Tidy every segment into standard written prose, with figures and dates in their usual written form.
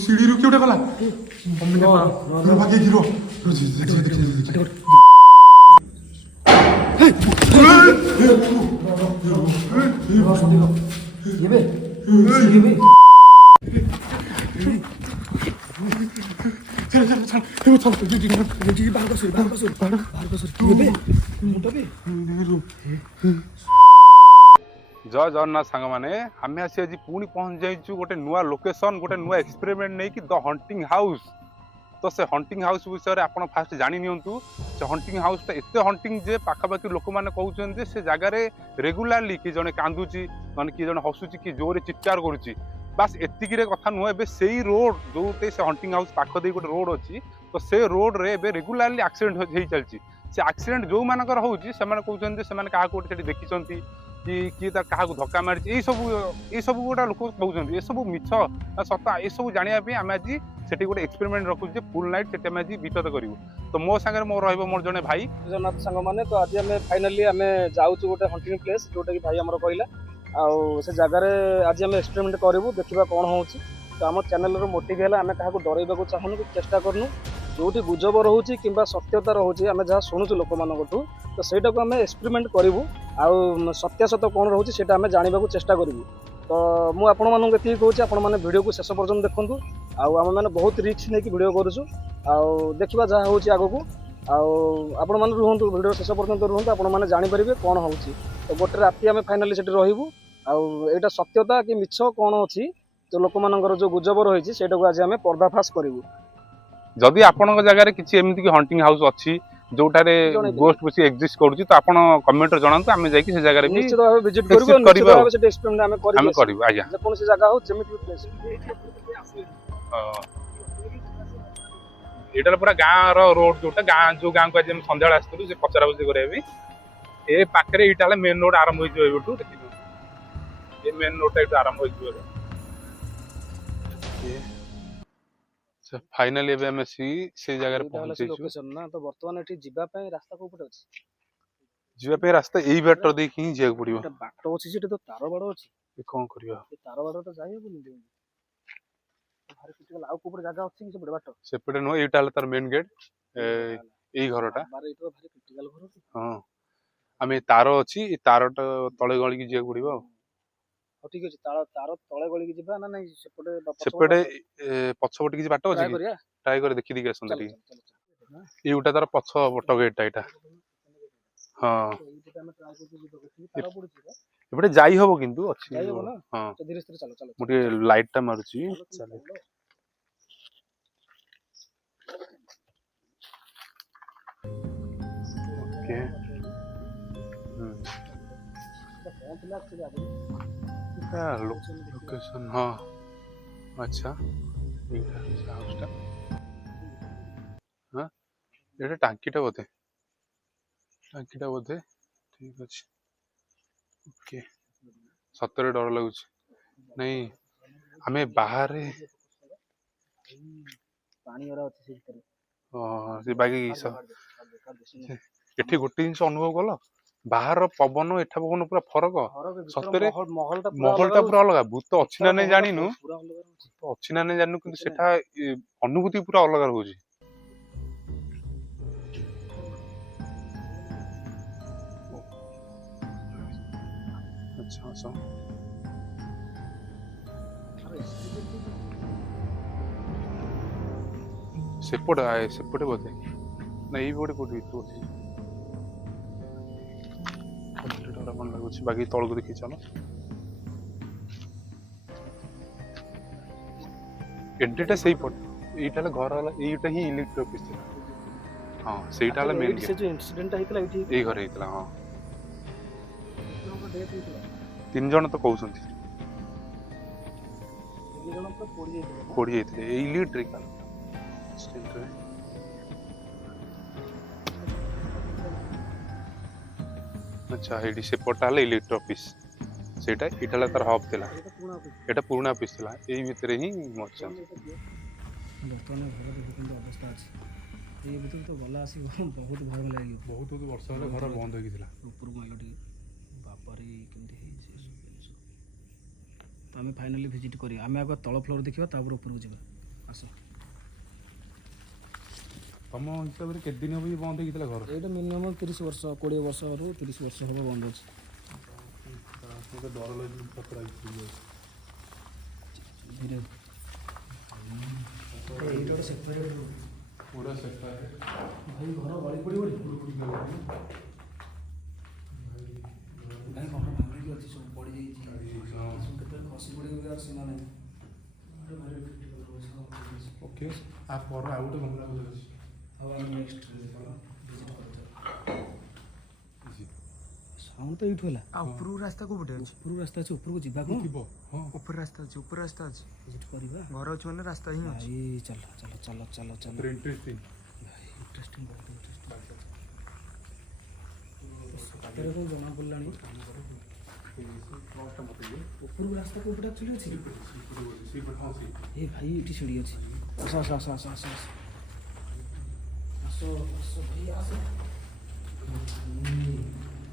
सीढ़ी किए गला जय जगन्नाथ सांग मैंने आम आसी आज पुणी पहुंच जाइए गोटे नुआ लोकेशन गोटे नुआ एक्सपेरिमेंट नहीं कि द हंटिंग हाउस। तो से हंटिंग हाउस विषय में आप फास्ट जानी नियंतु से हंटिंग हाउस टा एत हंटिंग जे पाखापाखि लोक मैंने कहते से जगार रेगुलाली कि जड़े कांदुची माने कि जड़े हसुची कि जोरे चित्कार करुच्ची बास एतिक कथा नुह ए से रोड जो से हंटिंग हाउस पाख दे गोटे रोड अच्छी तो से रोड रे रेगुलाली एक्सीडेंट हो चलती से एक्सीडेंट जो मानकर होउची से माने कहउछन से माने काहा कोटे सेठी देखिसंती कि किए तार काहा धक्का मारी ये सब गोटा लोक कहउछन ये सब मिछ सत्ता ये सब जानिया पे आम आज सेठी गोटे एक्सपेरिमेंट रखुचे फुल नाइट सेठी आज बितत करू। तो मो संगे मो रहइबो मोर जने भाई जगन्नाथ सांग माने। तो आज आम फाइनाली आम जाउछु गोटे हंटिंग प्लेस जोटा कि भाई हमर कहला आउ से जगार आज आम एक्सपेरिमेंट करूँ देखा कौन हो। तो आम चैनल मोटिव है आम क्या डरइबा चाहूँ कि चेष्टा करूँ जो गुजब रोचे कि सत्यता रोचे आम जहाँ शुणुचु लोक मानू तो सहीटा को आम एक्सपेरिमेंट करूँ आउ सत्यासत कौन रोचे से आम जानवा चेष्टा करूँ। तो मुझे कहूँ आपण मैंने वीडियो को शेष पर्यटन देखूँ आम मैंने बहुत रिस्क नहीं कि वीडियो करूँ आउ देखा जहाँ हो आगू आपण मैंने रुहतु वीडियो शेष पर्यटन रुहतु आपण मैंने जानीपर कौन हो। तो गोटे राति आम फाइनाली से रही आईटा सत्यता कि मिछ कौन अच्छी तो लोक मानकर जो गुजब रही है आज आम पर्दाफाश करूँ। जदि आपन जगह किसी एमती हंटिंग हाउस अच्छी जोटारे गोस्ट बसी एग्जिस्ट करूची तो आपण कमेंट रे जणांतु आमे जाई कि से जगह रे निश्चित भाबे विजिट करबो निश्चित भाबे से एक्सपेरिमेंट आमे करबो आज्ञा जे कोन से जगह हो जेमिति प्लेस एटा पूरा गाँ रो रोड जोटा गाँ जो गाँ को आज हम संध्याळ आस्तु से पचरा बसी करे भी ए पाखरे इटाले मेन रोड आरंभ होई जो एबटू देखि ए मेन रोड टा आरंभ होई जो ये फाइनली एम सी से जगह पहुंचे लोकेशन ना। तो वर्तमान एठी जिबा पय रास्ता को पटे अछि जीवा पे रास्ता एई बाटर देख ही जेक पड़ियो एटा बाट अछि जेटे तो तार बाड़ अछि ए कोन करियो ए तार बाड़ तो जाय बोली दे भारी क्रिटिकल आउ कोपर जगह अछि कि से बड़ बाट से पटे नो एटा तार मेन गेट एई घरटा बारे एटा भारी क्रिटिकल घर अछि। हां आमे तार अछि ए तारटा तळे गळी कि जेक पड़ियो ठीक अछि तार तार तळे गळी कि जिबा ना नै सेपटे पछपटे किछि बाट अछि ट्राई करे देखि दिके संदे ई उटा तार पछ बट गेटटा एटा हां एपटे जाई होबो किंतु अछि हां धीरे धीरे चलो चलो मुटे लाइट टा मारुची चलो ओके लोकेशन हाँ अच्छा हाउसटा हाँ ये टांकीटा बोधे ठीक अच्छे ओके सतरे डर लगुच नहीं आमे बाहर पानी वाला अछि से भीतर से बाकी एठी गोटे जिंस अनुभव कल बाहर पवन एठा पवन पूरा फरक सतरे महलटा पूरा अलग भूत अच्छी ना नहीं जानिनु अच्छी ना नहीं जानिनु किंतु सेठा अनुभूति पूरा अलग रहउची। अच्छा अच्छा सेपटे बोधे ना ये बोटे कोठी भीतर बोधे बाकी तल को देखी चलो एंट्रीटा सही पट एटा घर वाला एटा ही इलेक्ट्रिक ऑफिस था हां सेटा वाला मेन से जो इंसिडेंट हितला इठी ए घर हितला हां तीन जण तो कहउछंती तीन जण तो कोडी हितले इलेक्ट्रिकल स्टेट रे अच्छा एडी से पटाले इलेक्ट्रिक ऑफिस सेटा इटाला तार हब थिला एटा पुराना ऑफिस थिला एई भितरे ही मरछन वर्तमान घर देखि अवस्था अछि ये ଭିତରୁ ତ ଗଲା ଆସିବ ବହୁତ ଭୟ ଲାଗିବ। ବହୁତ ବର୍ଷ ହେଲା ଘର ବନ୍ଦ ହେଇକି ଥିଲା। ଉପରକୁ ମାଇଲ ଟିକେ ବାପାରେ କେମିତି ହେଇଛି ଏସବୁ ଜିନିଷ। ତ ଆମେ ଫାଇନାଲି ଭିଜିଟ୍ କରିବା। ଆମେ ଆଗ ତଳ ଫ୍ଲୋର ଦେଖିବା ତାପରେ ଉପରକୁ ଯିବା। ଆସ। ତମ ହିସାବରେ କେତେ ଦିନ ହେବ ବନ୍ଦ ହେଇକି ଥିଲା ଘର? ଏଇଟା ମିନିମମ୍ 30 ବର୍ଷ 20 ବର୍ଷରୁ 30 ବର୍ଷ ହେବ ବନ୍ଦ ଅଛି। ମୋତେ ଡର ଲାଗୁଛି ପତ୍ର ଧୀରେ ଏଇଟା ଗୋଟେ ସେପାରେଟ୍ ରୁମ୍। ପୁରା ସେପାରେଟ୍। ଭାଇ ଘର ଗଳି ପଡ଼ିବନି? ଭାଇ ଘର ଭାଙ୍ଗିକି ଅଛି ସବୁ ପଡ଼ିଯାଇଛି। ସବୁ କେତେବେଳେ ଖସି ପଡ଼ିବ ସୀମା ନାହିଁ। ଓକେ ଆ ପରେ ଆଉ ଗୋଟେ କମରା ଅଛି। ଆଉ ଆମେ ନେକ୍ସଟ ଭିଜିଟ୍ କରିଦେବା। ସାଉଣ୍ଡ ତ ଏଇଠୁ ହେଲା। ଆଉ ଉପରକୁ ରାସ୍ତା କୋଉପଟେ ଅଛି? ଉପରକୁ ରାସ୍ତା ଅଛି। ଉପରକୁ ଯିବା କଣ? ଥିବ ହଁ ଉପରେ ରାସ୍ତା ଅଛି, ଉପରେ ରାସ୍ତା ଅଛି। ଭିଜିଟ୍ କରିବା। ଘର ଅଛି ମାନେ ରାସ୍ତା ହିଁ ଅଛି। ଭାଇ ଚାଲ ଚାଲ ଚାଲ ଚାଲ ଚାଲ। ଇଣ୍ଟରେଷ୍ଟିଂ ଭାଇ ଇଣ୍ଟରେଷ୍ଟିଂ ବହୁତ ଇଣ୍ଟରେଷ୍ଟିଂ। ସତରେ କ'ଣ ଜଣା ପଡ଼ିଲାଣି? ଉପରକୁ ରାସ୍ତା କୋଉପଟେ ଆକ୍ଚୁଆଲି ଅଛି? ଏ ଭାଇ ଏଠି ସିଡ଼ି ଅଛି। ଆସ ଆସ ଆସ ଆସ ଆସ ଆସ ଆସ ଆସ ଭାଇ ଆସ।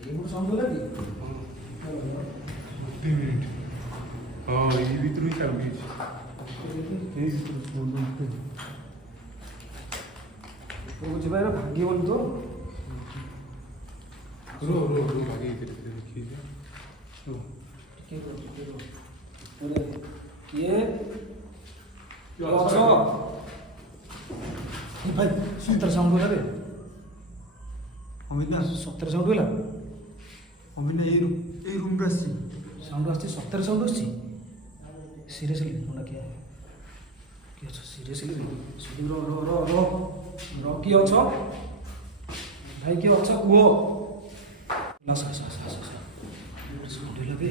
ଏଇପଟେ ସାଉଣ୍ଡ ହେଲା କି? ଗୋଟେ ମିନିଟ୍। ହଁ ଏଇ ଭିତରୁ ହିଁ ଚାଲୁଛି। ଏଇ ଭିତରୁ ଉପରକୁ ଯିବା ଏବେ ଭାଙ୍ଗିବନି ତ? ରୋ ଆଗେଇ ଦେଖିକି କିଏ ଅଛ? ଭାଇ ସତରେ ସାଉଣ୍ଡ ହେଲା ରେ? ଅମିତା ସତରେ ସାଉଣ୍ଡ ହେଲା? ଅମିତା ଏଇ ରୁମ୍ରୁ ଆସିଛି। ସାଉଣ୍ଡ ଆସିଛି? ସତରେ ସାଉଣ୍ଡ ଆସିଛି? ସିରିୟସଲି ମୁଣ୍ଡା କିଏ ଅଛ? ସିରିୟସଲି ର କିଏ ଅଛ? ଭାଇ କିଏ ଅଛ କୁହ? ଆସ ଆସ ଆସ ଆସ ସାଉଣ୍ଡ ହେଲା ବେ?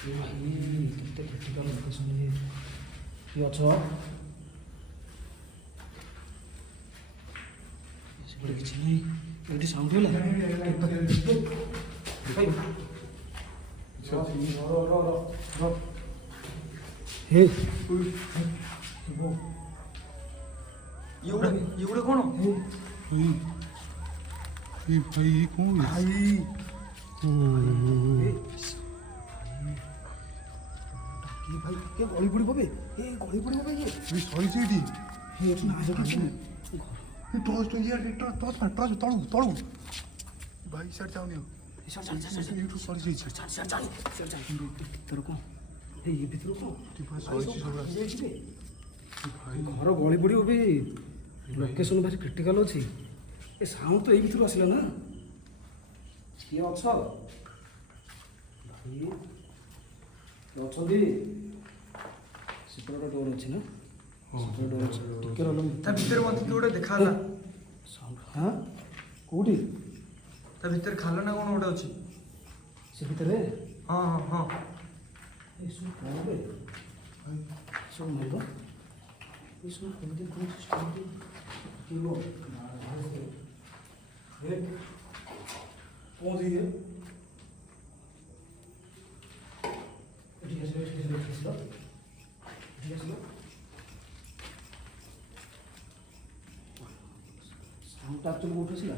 କେତେ କ୍ରିଟିକାଲ ଲୋକେସନ କିଏ ଅଛ? ସେପଟେ କିଛି ନାହିଁ। ଏଇଠି ସାଉଣ୍ଡ ହେଲା? ହେ ଇଏ ଗୋଟେ କ'ଣ? ଭାଇ କ'ଣ ଭାଇ ଭାଇ କେ ଗଳି ପଡ଼ିବ ବେ? ଏ ଗଳି ପଡ଼ିବ ବେ? ସରିଛି ଏଠି। ଏଠି ନାହିଁ କିଛି ନାହିଁ। ଟର୍ଚ୍ଚ ତଳକୁ ଭାଇ ସିଆଡ଼େ ଯାଉନି ଆଉ। ଏଇଠୁ ସରିଯାଇଛି। ଭିତର କ'ଣ? ଏ ଭିତର କ'ଣ? ସରିଛି ସବୁ ଘର ଗଳି ପଡ଼ିବ ବି। ଲୋକେସନ ଭାରି କ୍ରିଟିକାଲ ଅଛି। ଏ ସାଉଣ୍ଡ ତ ଏଇ ଭିତରୁ ଆସିଲା ନା? କିଏ ଅଛ? ଭାଇ କିଏ ଅଛନ୍ତି? ସେପଟେ ଡୋର ଅଛି ନା? ସେପଟେ ଡୋର ଅଛି। ଟିକେ ରହିଲ। ତା ଭିତରେ ମୋତେ କିଏ ଗୋଟେ ଦେଖାହେଲା। ସାଉଣ୍ଡ ହଁ କେଉଁଠି? ତା ଭିତରେ ଖାଲ ନା କ'ଣ ଗୋଟେ ଅଛି? ସେ ଭିତରେ? ହଁ ହଁ ହଁ। ଏସବୁ କ'ଣ ବେ? ସବୁ ମାରିବ? ଏସବୁ କେମିତି କ'ଣ ସିଷ୍ଟମ୍? କିଏ କ'ଣ ଦିଏ? ଏଠିକି ଆସିଲ ଏଠିକି ଆସିଲ ଏଠିକି ଆସିଲ ଏଠିକି ଆସିଲ। ସାଉଣ୍ଡଟା ଆକ୍ଚୁଆଲି କେଉଁଠି ଆସିଲା?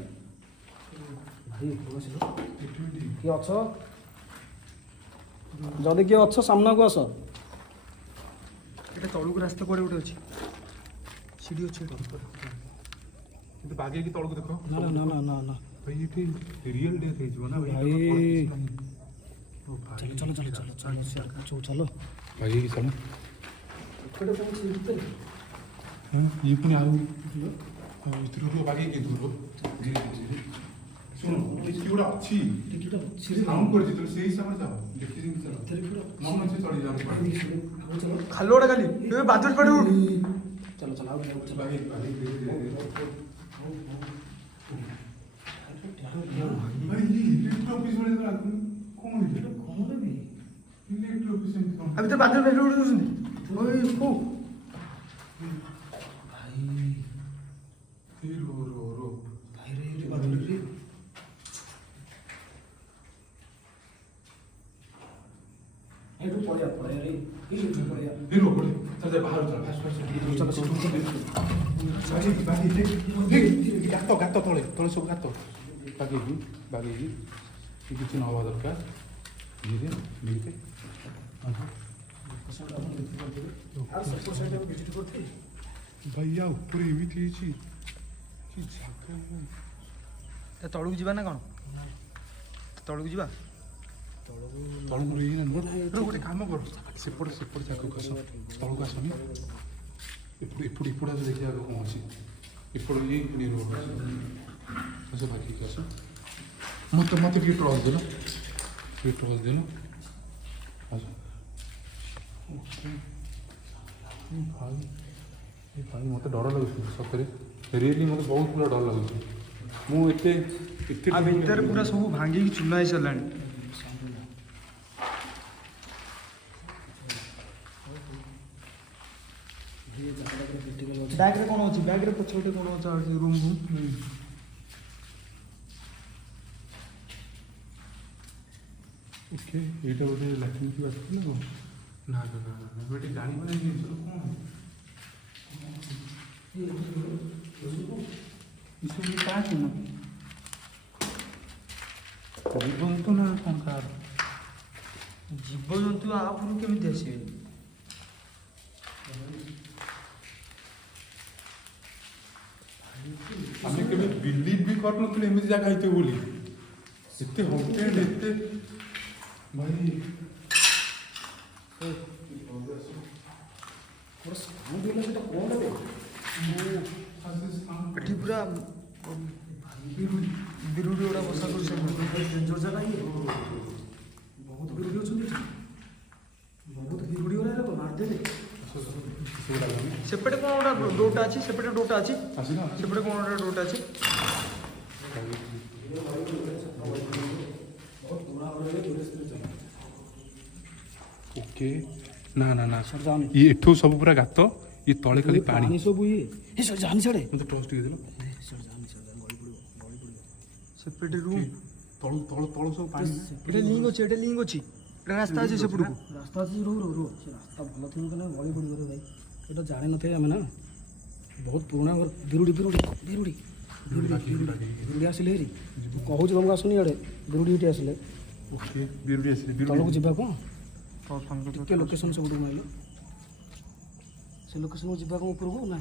ଭାଇ ଏଠିକୁ ଆସିଲ। କିଏ ଅଛ? ଯଦି କିଏ ଅଛ ସାମ୍ନାକୁ ଆସ। ଏଇଟା ତଳକୁ ରାସ୍ତା କୁଆଡ଼େ ଗୋଟେ ଅଛି। ସିଡ଼ି ଅଛି ଏଠି। କିନ୍ତୁ ବାଗେଇକି ତଳକୁ ଦେଖ। ନା ନା ନା ନା ନା ଭାଇ ଏଠି ରିଏଲ ଡେଥ୍ ହେଇଯିବ ନା ଭାଇ। ଚାଲ ଚାଲ ଚାଲ ଚାଲ ଚାଲ ଚାଲ ଚାଲ ବାଗେଇକି ଚାଲ। ଏପଟେ କ'ଣ ଅଛି ଭିତରେ? ଇଏ ପୁଣି ଆଉ ଭିତରକୁ ବାଗେଇକି ଦୂର ଶୁଣ କିଛି ଗୋଟେ ଅଛି। ଟିକିଟା ଅଛି ସାଉଣ୍ଡ କରିଛି ତ ସେଇ ହିସାବରେ ଯାଅ। ଦେଖି ଯେମିତି ଚାଲ। ଭିତରେ ପୁରା ମନ ଅଛି ଚଳି ଯାଅ। ଚାଲ ଖାଲ ଗୋଟେ ଖାଲି ଏବେ ବାଦଲ ପାడు। ଚାଲ ଚାଲ ଆଉ ଚାଲ ବାଗେଇକି ଭାଇ ଇଲେକ୍ଟ୍ରି ଅଫିସ ଭଳିଆ ଲାଗୁନି। କ'ଣ ଏଇଟା? କ'ଣ ଦେବି? ଇଲେକ୍ଟ୍ରି ଅଫିସ ଏମିତି କ'ଣ? ଆଉ ଭିତରେ ବାଦଲ ପାడు ଗୋଟେ ଦଉଛନ୍ତି। ଓଇ ହଉ ଭାଇ ଏଇ ରୋ ଭାଇରେ ଏଇଠି ବାଦଲରେ ଏଠୁ ପଳେଇବା ପଳେଇବା ଏଇଠୁ ପଳେଇବା ହିରୋ ବୋଲେ ଚାଲ ବାହାରୁ ଚାଲ ଗାତ ଗାତ ତଳେ ତଳେ ସବୁ ଗାତ ବାଗେଇକି କିଛି ନ ହେବା ଦରକାର ଧୀରେ ଧୀରେ ଭାଇ ୟା ଉପରେ ଏମିତି ହେଇଛି କି ଜାଗା ତଳକୁ ଯିବା ନା କ'ଣ ତଳକୁ ଯିବା ତଳକୁ ଗୋଟେ କାମ କର ସେପଟେ ଜାଗାକୁ ଆସ ତଳକୁ ଆସନି ଏପଟେ ଆସ ଦେଖିବା ଆଗ କ'ଣ ଅଛି ଏପଟେ ଇଏ ରୋଡ଼ ଆସ ବାଗେଇକି ଆସ ମତେ ଟିକେ ଟର୍ଚ୍ଚ ଦେଲ ଆସ ଭାଇ ମତେ ଡର ଲାଗୁଛି ସତରେ ରିଏଲି ମତେ ବହୁତ ପୁରା ଡର ଲାଗୁଛି ମୁଁ ଏତେ ଭିତରେ ପୁରା ସବୁ ଭାଙ୍ଗିକି ଚୂନା ହେଇସାରିଲାଣି ବ୍ୟାଗ୍ରେ କ'ଣ ଅଛି ବ୍ୟାଗ୍ରେ ପଛପଟେ କ'ଣ ଅଛି ରୁମ୍ ଓକେ ଏଇଟା ଗୋଟେ ଲାଟ୍ରିନ୍ କି ବାଥରୁମ୍ ନା ନା ନା ନା ମୁଁ ଏଠି ଜାଣିପାରେ ଜିନିଷଟା କ'ଣ ଏସବୁ କାହା ଚିହ୍ନ ଜୀବଜନ୍ତୁ ନା କ'ଣ କାହାର ଜୀବଜନ୍ତୁ ଆ ଉପରୁ କେମିତି ଆସିବେ ଆମେ କେବେ ବିଲିଭ୍ ବି କରିନଥିଲୁ ଏମିତି ଜାଗା ହେଇଥିବ ବୋଲି ଏତେ ହଣ୍ଟେଡ୍ ଏତେ ଭାଇ ଏଠି ପୁରା ବିରୁଡ଼ି ଗୁଡ଼ା ବସା କରୁଛନ୍ତି ଜାଗା ଇଏ ବହୁତ ବିରୁଡ଼ି ଅଛନ୍ତି ବହୁତ ବିରୁଡ଼ି ଗୁଡ଼ା ଲୋକ ମାରିଦେଲେ ସେପଟେ କ'ଣ ଗୋଟେ ଡୋରଟା ଅଛି ସେପଟେ ଡୋରଟା ଅଛି ସେପଟେ କ'ଣ ଗୋଟେ ଡୋରଟା ଅଛି ଓକେ ନା ନା ନା ଇଏ ଏଠୁ ସବୁ ପୁରା ଗାତ ଇଏ ତଳେ ଖାଲି ପାଣି ସବୁ ଇଏ ଜାଣି ଛାଡ଼େ ମୋତେ ଟର୍ଚ୍ଚ ଟିକେ ଦେଲ ସେପଟେ ରୁମ୍ ତଳ ତଳ ତଳ ସବୁ ପାଣି ଏଟା ଲିଙ୍କ୍ ଅଛି ଏଟା ରାସ୍ତା ଅଛି ସେପଟକୁ ରାସ୍ତା ଅଛି ରୁହ ସେ ରାସ୍ତା ଭଲ ଥିବ ନା ଗଳି ପଡ଼ିବ ଭାଇ ଏଇଟା ଜାଣିନଥାଏ ଆମେ ନା ବହୁତ ପୁରୁଣା ବିରୁଡ଼ି ଆସିଲେ ହେରି ମୁଁ କହୁଛି ତମକୁ ଆସୁନି ଇଆଡ଼େ ବିରୁଡ଼ି ଏଠି ଆସିଲେ ତଳକୁ ଯିବା କ'ଣ ଟିକେ ଲୋକେସନ୍ ସବୁଠୁ ମାଇଲ ସେ ଲୋକେସନ୍କୁ ଯିବା କ'ଣ ଉପରକୁ ନା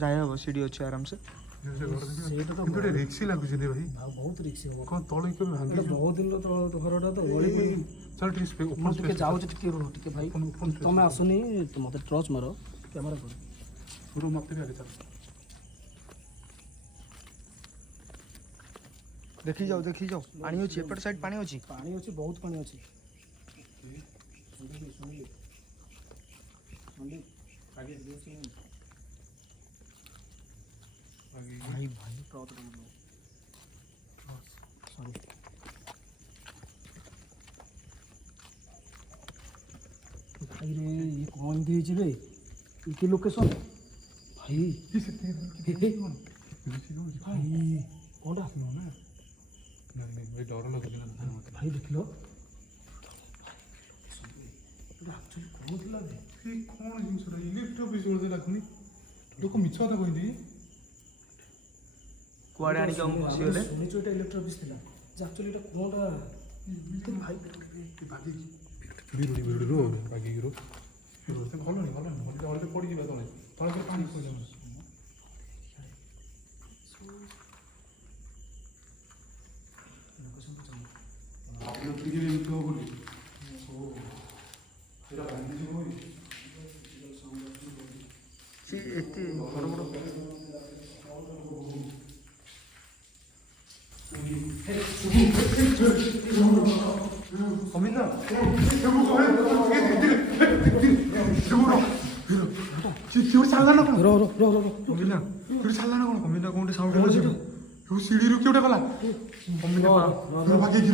ଯାଇ ହେବ ସିଡ଼ି ଅଛି ଆରାମସେ ସେଇଟା ତ ଗୋଟେ ରିକ୍ସି ଲାଗୁଛି ରେ ଭାଇ ବହୁତ ରିକ୍ସ ହେବ କ'ଣ ତଳେ କେବେ ଭାଙ୍ଗି ବହୁତ ଦିନର ଘରଟା ତ ଗଳି ଚାଲ ଟିକେ ମୁଁ ଟିକେ ଯାଉଛି ଟିକେ ରୁହ ଟିକେ ଭାଇ ତମେ ଆସୁନି ମୋତେ ଟର୍ଚ୍ଚ ମାର କ୍ୟାମେରା କର ପୁରା ମୋତେ ବି ଆଗେ ଚାଲ ଦେଖି ଯାଉ ପାଣି ଅଛି ଏପଟ ସାଇଡ୍ ପାଣି ଅଛି ବହୁତ ପାଣି ଅଛି ଭାଇ ଭାଇରେ ଇଏ କ'ଣ ଏମିତି ହେଇଛି ରେ କି ଲୋକେସନ୍ ଭାଇ କ'ଣଟା ଭାଇ ଡର ଲାଗୁଛି ନା ଭାଇ ଦେଖିଲ ଆକ୍ଚୁଆଲି କ'ଣ ଥିଲା କ'ଣ ଜିନିଷଟା ଇଲେକ୍ଟ୍ରି ଅଫିସ୍ ଭଳିଆ ଲାଗୁନି ଲୋକ ମିଛ କଥା କହିନ୍ତି କୁଆଡ଼େ ଆଣିକି ଆମକୁ ଖୁସି ହେଲେ ଶୁଣିଛୁ ଏଇଟା ଇଲେକ୍ଟ୍ରି ଅଫିସ୍ ଥିଲା ଯେ ଆକ୍ଚୁଆଲି ଏଇଟା କ'ଣଟା ଭାଇ ବିରୁଡ଼ି ର ବାଗିକି ର ଗଲଣି ଅଳ୍ପ ପଡ଼ିଯିବା ତଳେ ତଳେ ପାଣି ପଡ଼ିଯାଉ ଟିକେ ଏମିତି ହବ ବୋଲି ସେଇଟା ଭାଙ୍ଗିଯିବ ସେ ଏତେ ବଡ଼ ବଡ଼ ଅମିତା ଛାଡ଼ିଲା ନା କ'ଣ ଅମିନା ଛାଡ଼ିଲା ନା କ'ଣ ଅମିନା କୋଉଠି ସାଉଣ୍ଡ ହେଉଛି ସିଡ଼ିରୁ କିଏ ଗୋଟେ ଗଲା ଅମିନା ବାଗେଇକି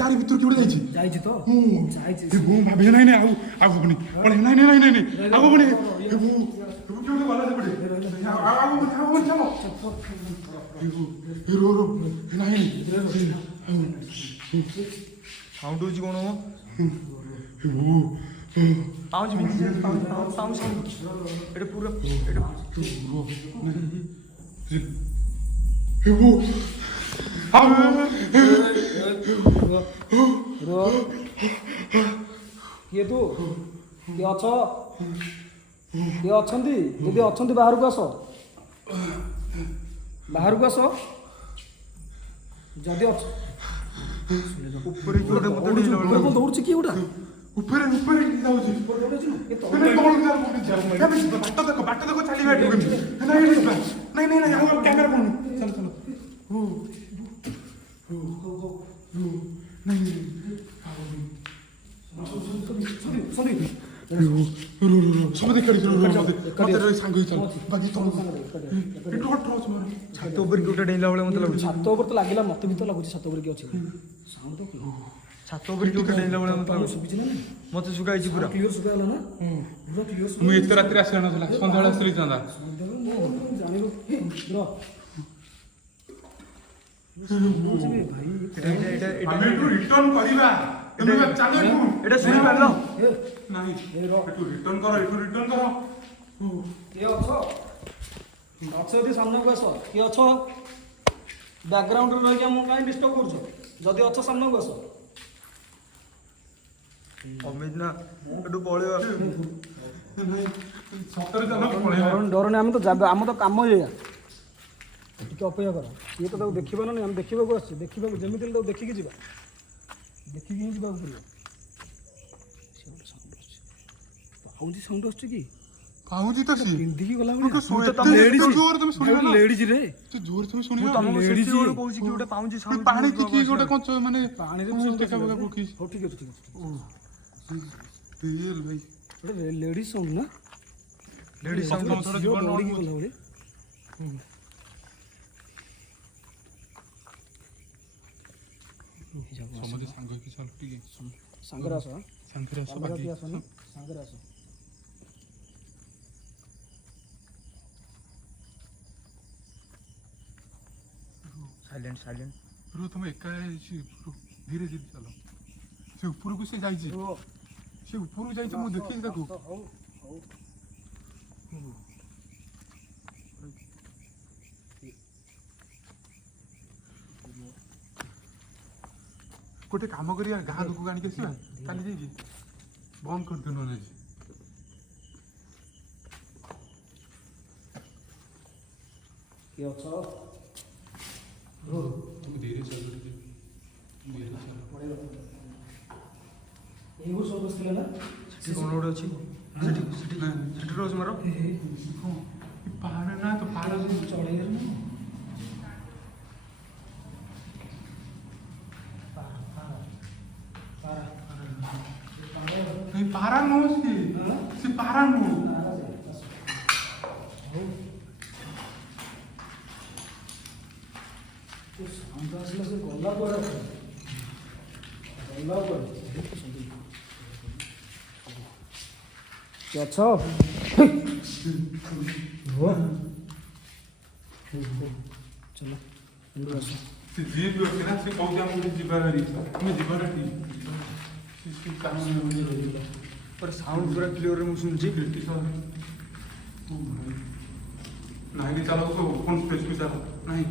ତାରି ଭିତରୁ କିଏ ଗୋଟେ ଯାଇଛି ତ ଭାବେ ନାଇଁ ନାଇଁ ଆଉ ହବନି ନାଇଁ ନାଇଁ ନାଇଁ ନାଇଁ ଆଉ ହବନି କିଏ ଗୋଟେ ଗଲା ସେପଟେ ଆଉ ହବନି ଚାଲ ନାଇଁ ସାଉଣ୍ଡ ହେଉଛି କ'ଣ ପାଉଁଜି ବିନ୍ଧି ପାଉଁଜି ସାଉଣ୍ଡ ଏଇଟା ପୁରା କିଏ ତୁ କିଏ ଅଛ କିଏ ଅଛନ୍ତି ଯଦି ଅଛନ୍ତି ବାହାରକୁ ଆସ ବାହାରକୁ ଆସ ଯଦି ଅଛ ଉପରେ କିଏ ଗୋଟେ ମୋତେ ଡେଇଁଲା ବେଳେ କଣ ଦୌଡୁଛି କିଏ ଗୋଟା ଉପରେ ଉପରେ ଯାଉଛି ବାଟ ଦେଖ ଚାଲିବା ଏଠୁ କେମିତି ନାଇଁ ନାଇଁ ନାଇଁ ଆମ କ୍ୟାମେରା କରୁନି ଚାଲ ଚାଲ ନାଇଁ ସବୁ ଦେଖି ସାଙ୍ଗ ହେଇ ଚାଲ ବାକି ଛାତ ଉପରେ କିଏ ଗୋଟେ ଡେଇଁଲା ବେଳେ ମୋତେ ଲାଗୁଛି ଛାତ ଉପରେ ତ ଲାଗିଲା ମତେ ବି ତ ଲାଗୁଛି ଛାତ ଉପରେ କିଏ ଅଛି ସାଉଣ୍ଡ ଛାତ ଉପରେ କିଏ ଗୋଟେ ଡେଇଁଲା ବେଳେ ମୋତେ ଲାଗୁଛି ଶୁଭୁଛି ନା ମୋତେ ଶୁଗାଇଛି ପୁରା କ୍ଲିୟର ଶୁଭାଗଲା ନା ପୁରା କ୍ଲିୟର ମୁଁ ଏତେ ରାତିରେ ଆସିବା ନଥିଲା ସନ୍ଧ୍ୟାବେଳେ ଆସିଲି ଚାନ୍ଦା ଜାଣିବୁ ରହ ଆମେ ଏଠୁ ରିଟର୍ନ କରିବା ଚାଲ ଏଇଟା ଶୁଣିପାରିଲ ନାଇଁ ଏଠୁ ରିଟର୍ନ କର କିଏ ଅଛ ଅଛ ଯଦି ସାମ୍ନାକୁ ଆସ କିଏ ଅଛ ବ୍ୟାକଗ୍ରାଉଣ୍ଡରେ ରହିକି ଆମକୁ କାହିଁ ଡିଷ୍ଟର୍ବ କରୁଛ ଯଦି ଅଛ ସାମ୍ନାକୁ ଆସ ଅମିତ ନା ଏଠୁ ପଳେଇବା ସତରେ ଚାଲ ପଳେଇବା ଡରନି ଆମେ ତ ଆମ ତ କାମ ଏଇଆ ଟିକେ ଅପେକ୍ଷା କର ସିଏ ତ ତାକୁ ଦେଖିବ ନା ଆମେ ଦେଖିବାକୁ ଆସିଛୁ ଦେଖିବାକୁ ଯେମିତି ହେଲେ ତାକୁ ଦେଖିକି ଯିବା ଦେଖିକି ହିଁ ଯିବାକୁ ପଡ଼ିବ ପାଉଁଜି ସାଉଣ୍ଡ ଆସୁଛି କି ପାଉଁଜି ତ ସିଏ ପିନ୍ଧିକି ଗଲା ଲେଡିଜ ରେ ଜୋର ତମେ ଶୁଣିବ ତମକୁ ସେଠି ଗୋଟେ କହୁଛି କି ଗୋଟେ ପାଉଁଜି ସାଉଣ୍ଡ ପାଣି କି ଗୋଟେ କଞ୍ଚ ମାନେ ପାଣିରେ ଟେକା ଫେକା ପକେଇଛି ହଉ ଠିକ ଅଛି ରିଏଲ ଭାଇ ଗୋଟେ ଲେଡିଜ ସାଉଣ୍ଡ ନା ଲେଡିଜ ସାଉଣ୍ଡ ଦୌଡ଼ିକି ଗଲା ଭଳି ସମସ୍ତେ ସାଙ୍ଗ ହେଇକି ଚାଲ ଟିକେ ସାଙ୍ଗରେ ଆସ ସାଙ୍ଗରେ ଆସ ବାକି ଆସନି ସାଙ୍ଗରେ ଆସ ସାଇଲେଣ୍ଟ ସାଇଲେଣ୍ଟ ରୁହ ତମେ ଏକା ଧୀରେ ଧୀରେ ଚାଲ ସେ ଉପରକୁ ସେ ଯାଇଛି ସେ ଉପରକୁ ଯାଇଛି ମୁଁ ଦେଖିଛି ତାକୁ ହଉ ହଉ ଗୋଟେ କାମ କରିବା ଗାଁ ଲୋକକୁ ଆଣିକି ଆସିବା କାଲି ଯାଇକି ବନ୍ଦ କରିଦିଅ ନହେଲେ ଆଜି କିଏ ଅଛ ଧୀରେ ଚାଲ ଧୀରେ ଚାଲ ଏଇ ବର୍ଷ ବସିଥିଲେ ନା ସେଠି କ'ଣ ଗୋଟେ ଅଛି ସେଠି ସେଠି ସେଠି ରହୁଛି ମୋର ପାହାଡ଼ ନା ତ ପାହାଡ଼ ଚଳେଇ नहीं पारा नो सी पारा नो तो साउंड आसला से गला पर क्या अच्छा चलो से जी भी होते ना से कहते हम जीवारी हमें जीवारी पर साउंड पूरा क्लियर रे मुझे सुनছি नहीं चलो तो ओपन स्पेस को चलो नहीं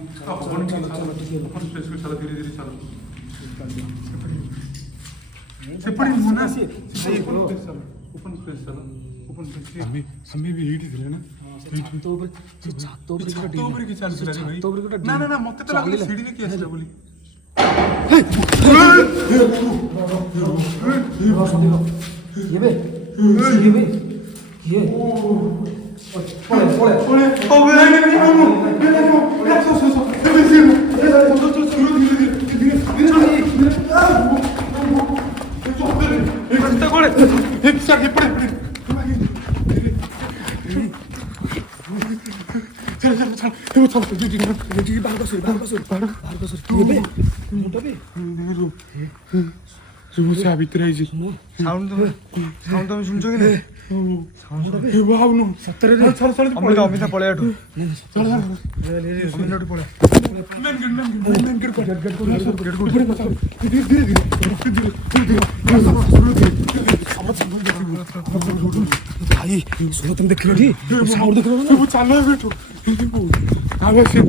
ओपन स्पेस को चलो धीरे धीरे चलो सेपड़ी मुना से ओपन स्पेस चलो ओपन स्पेस हमें भी हिट दिले ना छातो ऊपर की चल भाई ना ना ना मते तो लागले सीढ़ी में की आसे बोली ये बे ये पड़े ଶୁଭୁଛି ଆ ଭିତରେ ହେଇଛି ସାଉଣ୍ଡ ତମେ ଶୁଣୁଛ କି ନାହିଁ? ଭାବୁନୁ ସତରେ ରେ ଅମିତା ପଳେଇ ଆଠୁ ଅମିତା ପଳେଇ ଭାଇ ଶୁଣ ତମେ ଦେଖିଲ ଟି ସାଉଣ୍ଡ ଦେଖିଲ ନା? ସବୁ ଚାଲ ଏବେଠୁ ଆବେ ସେ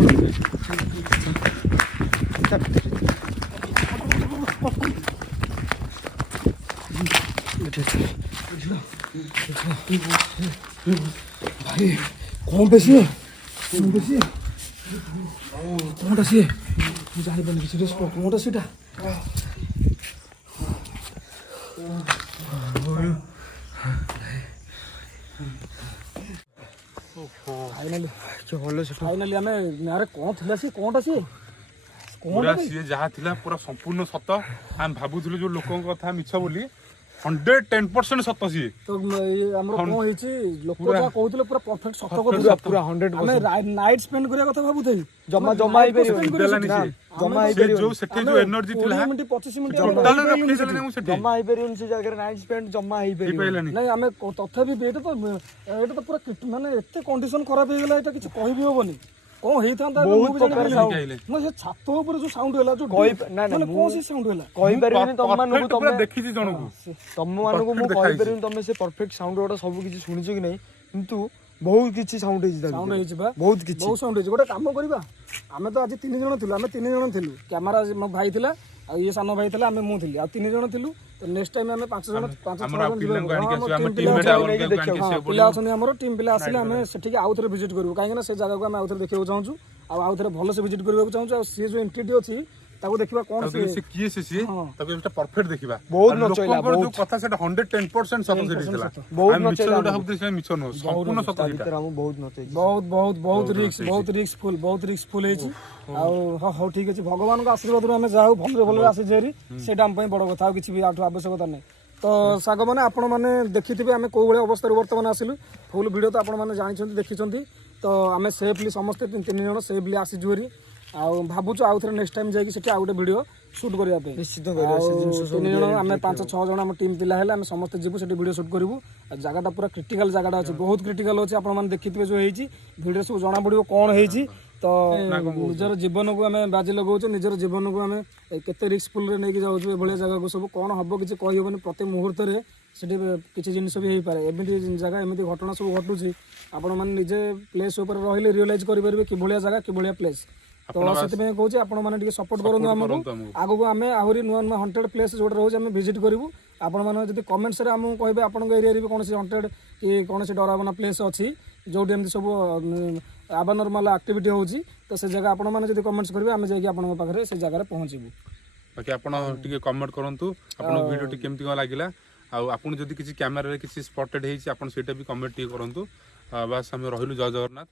ଭାଇ କଣ ବେଶୀ ବେଶୀ କଣଟା ସିଏ ମୁଁ ଜାଣିପାରୁନି କିଛି କଣଟା ସେଇଟା ଫାଇନାଲି ଆମେ ନାଁରେ କଣ ଥିଲା ସିଏ କଣଟା ସିଏ ପୁରା ସିଏ ଯାହା ଥିଲା ପୁରା ସମ୍ପୂର୍ଣ୍ଣ ସତ ଆମେ ଭାବୁଥିଲୁ ଯୋଉ ଲୋକଙ୍କ କଥା ମିଛ ବୋଲି 110% ସତ ସିଏ ତ ଆମର କଣ ହେଇଛି ଲୋକ ଯାହା କହୁଥିଲେ ପୁରା ପରଫେକ୍ଟ ସତ କଥା ପୁରା 100% ଆମେ ନାଇଟ୍ ସ୍ପେଣ୍ଡ କରିବା କଥା ଭାବୁଥିଲି ଜମା ହେଇପାରିବନି ଜମା ସେ ଯୋଉ ସେଠି ଯୋଉ ଏନର୍ଜି ଥିଲା 20 ମିନିଟ୍ 25 ମିନିଟ୍ ଟୋଟାଲ ରଖିଦେଲେ ମୁଁ ସେଠି ଜମା ହେଇପାରିବନି ସେ ଜାଗାରେ ନାଇଟ୍ ସ୍ପେଣ୍ଡ ଜମା ହେଇପାରିବନି ହେଇପାରିଲାନି ନାଇଁ ଆମେ ତଥାପି ଏଇଟା ତ ପୁରା ମାନେ ଏତେ କଣ୍ଡିସନ ଖରାପ ହେଇଗଲା ଏଇଟା କିଛି କହିବି ହବନି କଣ ହେଇଥାନ୍ତା ବହୁତ ପ୍ରକାର ମୁଁ ସେ ଛାତ ଉପରେ ଯୋଉ ସାଉଣ୍ଡ ହେଲା ଯୋଉ ମାନେ କଣ ସେ ସାଉଣ୍ଡ ହେଲା କହିପାରିବିନି ତମମାନଙ୍କୁ ପୁରା ଦେଖିଛି ଜଣକୁ ତମମାନଙ୍କୁ ମୁଁ କହିପାରିବିନି ତମେ ସେ ପରଫେକ୍ଟ ସାଉଣ୍ଡ ଗୁଡା ସବୁ କିଛି ଶୁଣିଛ କି ନାହିଁ କିନ୍ତୁ ବହୁତ କିଛି ସାଉଣ୍ଡ ହେଇଛି ସାଉଣ୍ଡ ହେଇଛି ବା ବହୁତ କିଛି ବହୁତ ସାଉଣ୍ଡ ହେଇଛି ଗୋଟେ କାମ କରିବା ଆମେ ତ ଆଜି 3 ଜଣ ଥିଲୁ ଆମେ 3 ଜଣ ଥିଲୁ କ୍ୟାମେରା ମୋ ଭାଇ ଥିଲା ଆଉ ଇଏ ସାନ ଭାଇ ଥିଲା ଆମେ ମୁଁ ଥିଲି ଆଉ 3 ଜଣ ଥିଲୁ ତ ନେକ୍ସଟ ଟାଇମ ଆମେ 5 ଜଣ 5 6 ଜଣ ଯିବା ପିଲା ଅଛନ୍ତି ଆମର ଟିମ୍ ପିଲା ଆସିଲେ ଆମେ ସେଠିକି ଆଉ ଥରେ ଭିଜିଟ୍ କରିବୁ କାହିଁକି ନା ସେ ଜାଗାକୁ ଆମେ ଆଉ ଥରେ ଦେଖିବାକୁ ଚାହୁଁଛୁ ଆଉ ଥରେ ଭଲସେ ଭିଜିଟ୍ କରିବାକୁ ଚାହୁଁଛୁ ଆଉ ସିଏ ଯୋଉ ଏଣ୍ଟ୍ରିଟି ଅଛି ତାକୁ ଦେଖିବା କଣ ସେ କିଏ ସିଏ ତାକୁ ଏଟା ପରଫେକ୍ଟ ଦେଖିବା ବହୁତ ନଚଇଲା ଲୋକଙ୍କର ଯୋଉ କଥା ସେଟା 110% ସତ ସେଠି ଥିଲା ବହୁତ ଆମେ ମିଛ ଯୋଉଟା ଭାବୁଥିଲେ ସେଟା ମିଛ ନୁହଁ ସମ୍ପୂର୍ଣ୍ଣ ସତ ଏଟା ବହୁତ ନଚଇଛି ବହୁତ ରିସ୍କଫୁଲ ହେଇଛି ଆଉ ହଉ ଠିକ ଅଛି ଭଗବାନଙ୍କ ଆଶୀର୍ବାଦରୁ ଆମେ ଯାହା ହଉ ଭଲରେ ଆସିଛେ ହେରି ସେଇଟା ଆମ ପାଇଁ ବଡ କଥା ଆଉ କିଛି ବି ଆଠୁ ଆବଶ୍ୟକତା ନାହିଁ ତ ସାଙ୍ଗମାନେ ଆପଣମାନେ ଦେଖିଥିବେ ଆମେ କୋଉ ଭଳି ଅବସ୍ଥାରୁ ବର୍ତ୍ତମାନ ଆସିଲୁ ଫୁଲ୍ ଭିଡ଼ିଓ ତ ଆପଣମାନେ ଜାଣିଛନ୍ତି ଦେଖିଛନ୍ତି ତ ଆମେ ସେଫଲି ସମସ୍ତେ 3 ଜଣ ସେଫଲି ଆସିଛୁ ହେରି ଆଉ ଭାବୁଛୁ ଆଉ ଥରେ ନେକ୍ସଟ ଟାଇମ୍ ଯାଇକି ସେଠି ଆଉ ଗୋଟେ ଭିଡ଼ିଓ ସୁଟ୍ କରିବା ପାଇଁ ନିଶ୍ଚିତ ଆଉ 3 ଜଣ ଆମେ 5-6 ଜଣ ଆମ ଟିମ୍ ପିଲା ହେଲେ ଆମେ ସମସ୍ତେ ଯିବୁ ସେଠି ଭିଡ଼ିଓ ସୁଟ୍ କରିବୁ ଆଉ ଜାଗାଟା ପୁରା କ୍ରିଟିକାଲ ଜାଗାଟା ଅଛି ବହୁତ କ୍ରିଟିକାଲ ଅଛି ଆପଣମାନେ ଦେଖିଥିବେ ଯୋଉ ହେଇଛି ଭିଡ଼ିଓ ସବୁ ଜଣା ପଡ଼ିବ କ'ଣ ହେଇଛି ତ ନିଜର ଜୀବନକୁ ଆମେ ବାଜି ଲଗାଉଛୁ ନିଜର ଜୀବନକୁ ଆମେ କେତେ ରିସ୍କଫୁଲରେ ନେଇକି ଯାଉଛୁ ଏଭଳିଆ ଜାଗାକୁ ସବୁ କ'ଣ ହବ କିଛି କହିହେବନି ପ୍ରତି ମୁହୂର୍ତ୍ତରେ ସେଠି କିଛି ଜିନିଷ ବି ହେଇପାରେ ଏମିତି ଜାଗା ଏମିତି ଘଟଣା ସବୁ ଘଟୁଛି ଆପଣମାନେ ନିଜେ ପ୍ଲେସ୍ ଉପରେ ରହିଲେ ରିଅଲାଇଜ୍ କରିପାରିବେ କିଭଳିଆ ଜାଗା କିଭଳିଆ ପ୍ଲେସ୍ ତ ସେଥିପାଇଁ କହୁଛି ଆପଣମାନେ ଟିକେ ସପୋର୍ଟ କରନ୍ତୁ ଆମକୁ ଆଗକୁ ଆମେ ଆହୁରି ନୂଆ ନୂଆ ହଣ୍ଟେଡ୍ ପ୍ଲେସ୍ ଯୋଉଟା ରହୁଛି ଆମେ ଭିଜିଟ୍ କରିବୁ ଆପଣମାନେ ଯଦି କମେଣ୍ଟସରେ ଆମକୁ କହିବେ ଆପଣଙ୍କ ଏରିଆରେ ବି କୌଣସି ହଣ୍ଟେଡ୍ କି କୌଣସି ଡରାବନା ପ୍ଲେସ୍ ଅଛି ଯୋଉଠି ଏମିତି ସବୁ ଆବନର୍ମାଲ ଆକ୍ଟିଭିଟି ହେଉଛି ତ ସେ ଜାଗା ଆପଣମାନେ ଯଦି କମେଣ୍ଟସ୍ କରିବେ ଆମେ ଯାଇକି ଆପଣଙ୍କ ପାଖରେ ସେ ଜାଗାରେ ପହଞ୍ଚିବୁ ବାକି ଆପଣ ଟିକେ କମେଣ୍ଟ କରନ୍ତୁ ଆପଣଙ୍କ ଭିଡ଼ିଓଟି କେମିତି କ'ଣ ଲାଗିଲା ଆଉ ଆପଣ ଯଦି କିଛି କ୍ୟାମେରାରେ କିଛି ସ୍ପଟେଡ୍ ହେଇଛି ଆପଣ ସେଇଟା ବି କମେଣ୍ଟ ଟିକେ କରନ୍ତୁ ବାସ୍ ଆମେ ରହିଲୁ ଜୟ ଜଗନ୍ନାଥ।